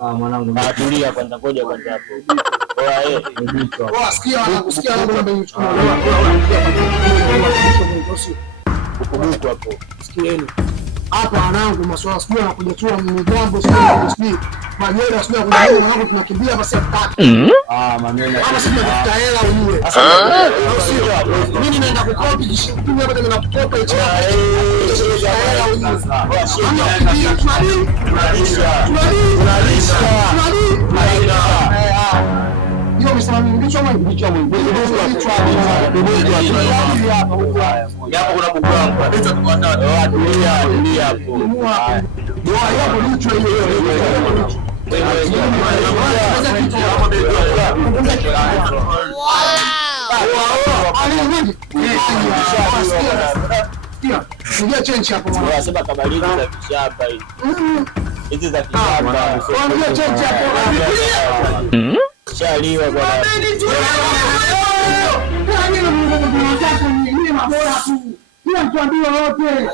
Mwanangu, tulia kwanza, ngoja kwanza hapo. Sikia hapo. Sikieni. Hapa wanangu maswala sijui anakuja tu mgambo sijui majera sijui anakuja mwanangu tunakimbia basi hataki. Maneno. Hapa sisi tunatafuta hela ujue. Mimi naenda kukopi kishirini hapa tena nakukopa hicho. Hela ujue. Hiyo msema mimi ndicho mimi ndicho mimi. Yapo kuna buku wangu. Ndicho tukwata watu. Tulia hapo. Ndio hapo ndicho hiyo. Ndio change hapo mwana. Unasema kabali za kishamba hizi. Hizi za kishamba. Ndio change hapo. Shaliwa bwana. Ni mabora tu. Kila mtu ambiwa wote.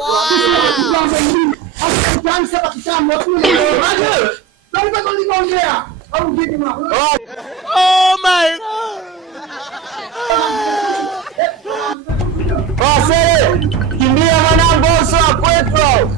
Sisi hapa kitambo tu. Oh my God. Kimbia mwanangu uso wa kwetu.